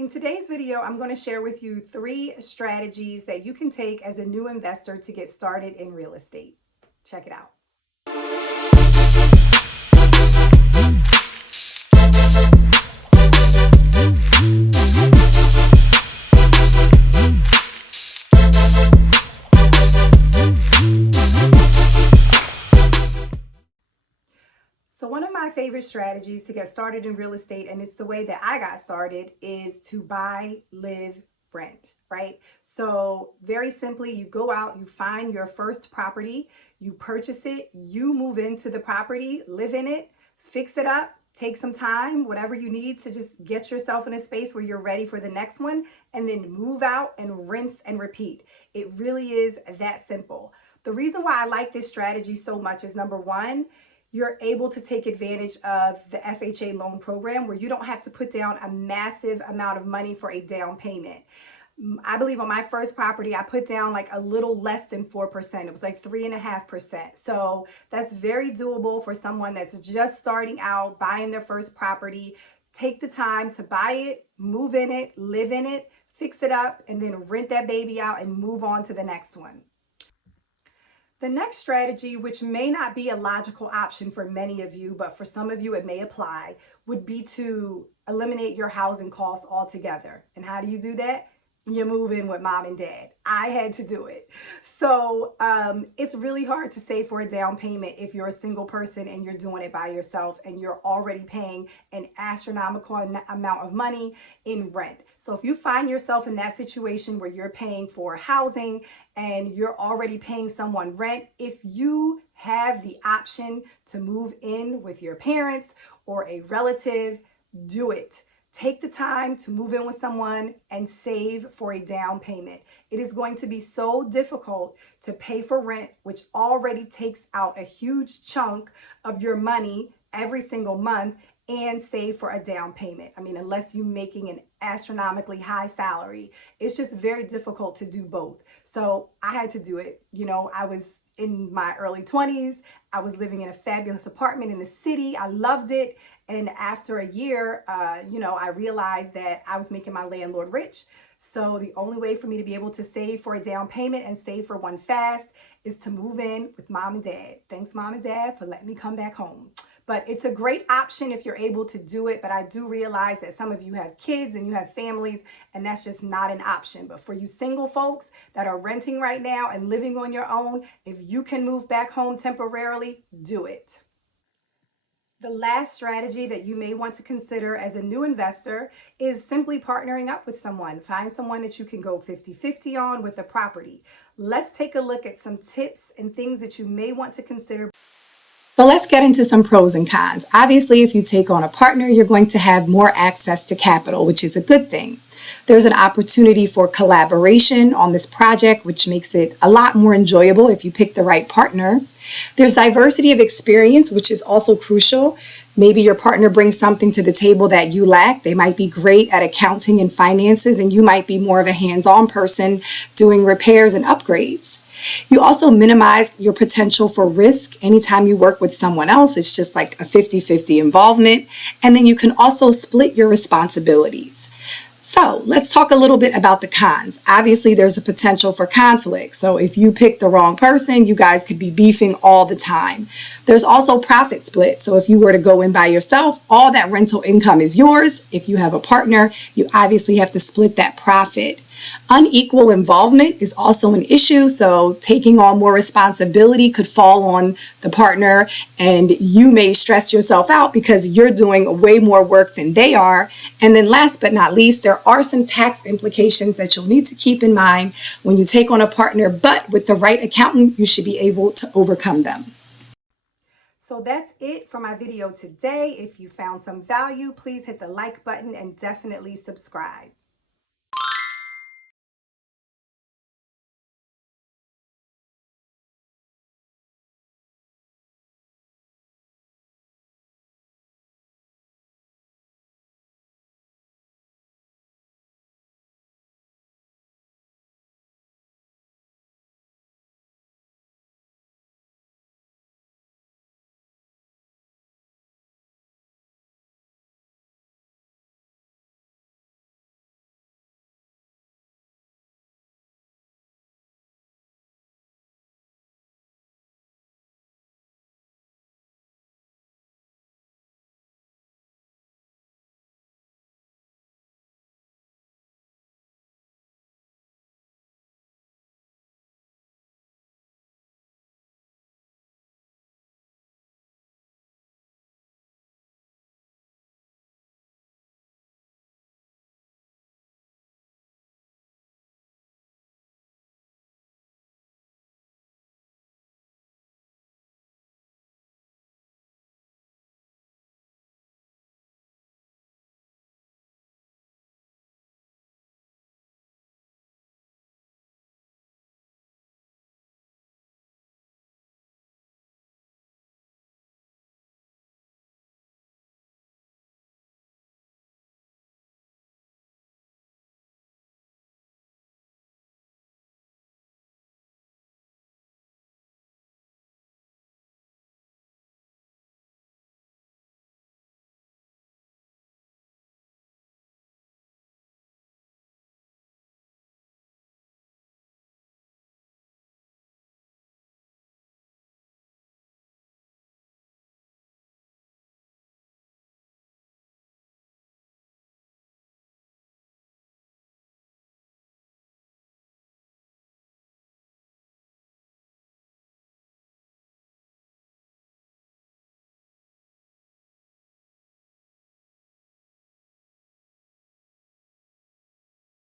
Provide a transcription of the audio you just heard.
In today's video, I'm going to share with you 3 strategies that you can take as a new investor to get started in real estate. Check it out. So one of my favorite strategies to get started in real estate, and it's the way that I got started, is to buy, live, rent, right? So very simply, you go out, you find your first property, you purchase it, you move into the property, live in it, fix it up, take some time, whatever you need to just get yourself in a space where you're ready for the next one, and then move out and rinse and repeat. It really is that simple. The reason why I like this strategy so much is, number one, you're able to take advantage of the FHA loan program where you don't have to put down a massive amount of money for a down payment. I believe on my first property, I put down like a little less than 4%. It was like 3.5%. So that's very doable for someone that's just starting out, buying their first property. Take the time to buy it, move in it, live in it, fix it up, and then rent that baby out and move on to the next one. The next strategy, which may not be a logical option for many of you, but for some of you it may apply, would be to eliminate your housing costs altogether. And how do you do that? You move in with mom and dad. I had to do it. So it's really hard to save for a down payment if you're a single person and you're doing it by yourself and you're already paying an astronomical amount of money in rent. So if you find yourself in that situation where you're paying for housing and you're already paying someone rent, if you have the option to move in with your parents or a relative, do it. Take the time to move in with someone and save for a down payment. It is going to be so difficult to pay for rent, which already takes out a huge chunk of your money every single month, and save for a down payment. I mean, unless you're making an astronomically high salary, it's just very difficult to do both. So I had to do it. You know, I was in my early 20s. I was living in a fabulous apartment in the city. I loved it. And after a year, I realized that I was making my landlord rich. So the only way for me to be able to save for a down payment and save for one fast is to move in with mom and dad. Thanks, mom and dad, for letting me come back home. But it's a great option if you're able to do it. But I do realize that some of you have kids and you have families, and that's just not an option. But for you single folks that are renting right now and living on your own, if you can move back home temporarily, do it. The last strategy that you may want to consider as a new investor is simply partnering up with someone. Find someone that you can go 50-50 on with a property. Let's take a look at some tips and things that you may want to consider. So let's get into some pros and cons. Obviously, if you take on a partner, you're going to have more access to capital, which is a good thing. There's an opportunity for collaboration on this project, which makes it a lot more enjoyable if you pick the right partner. There's diversity of experience, which is also crucial. Maybe your partner brings something to the table that you lack. They might be great at accounting and finances, and you might be more of a hands-on person doing repairs and upgrades. You also minimize your potential for risk. Anytime you work with someone else, it's just like a 50-50 involvement. And then you can also split your responsibilities. So let's talk a little bit about the cons. Obviously, there's a potential for conflict. So if you pick the wrong person, you guys could be beefing all the time. There's also profit split. So if you were to go in by yourself, all that rental income is yours. If you have a partner, you obviously have to split that profit. Unequal involvement is also an issue, so taking on more responsibility could fall on the partner, and you may stress yourself out because you're doing way more work than they are. And then last but not least, there are some tax implications that you'll need to keep in mind when you take on a partner, but with the right accountant, you should be able to overcome them. So that's it for my video today. If you found some value, please hit the like button and definitely subscribe.